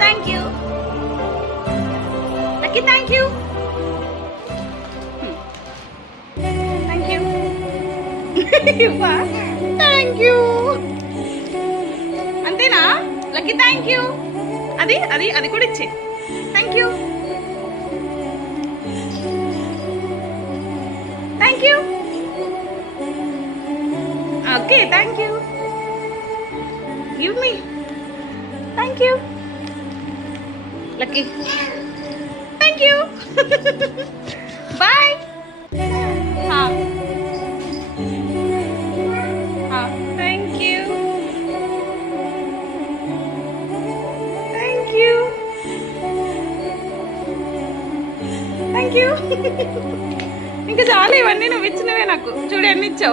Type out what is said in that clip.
Thank you Lucky, thank you thank you thank you. అంతేనా Lucky? Thank you. అది అది అది కూడా ఇచ్చే. Thank you thank you. Okay thank you. Give me. Thank you Lucky. Thank you. Bye. Thank you thank you thank you. ఇంకా చాలు, ఇవన్నీ నువ్వు ఇచ్చినవే నాకు. చూడు ఎన్ని ఇచ్చావు.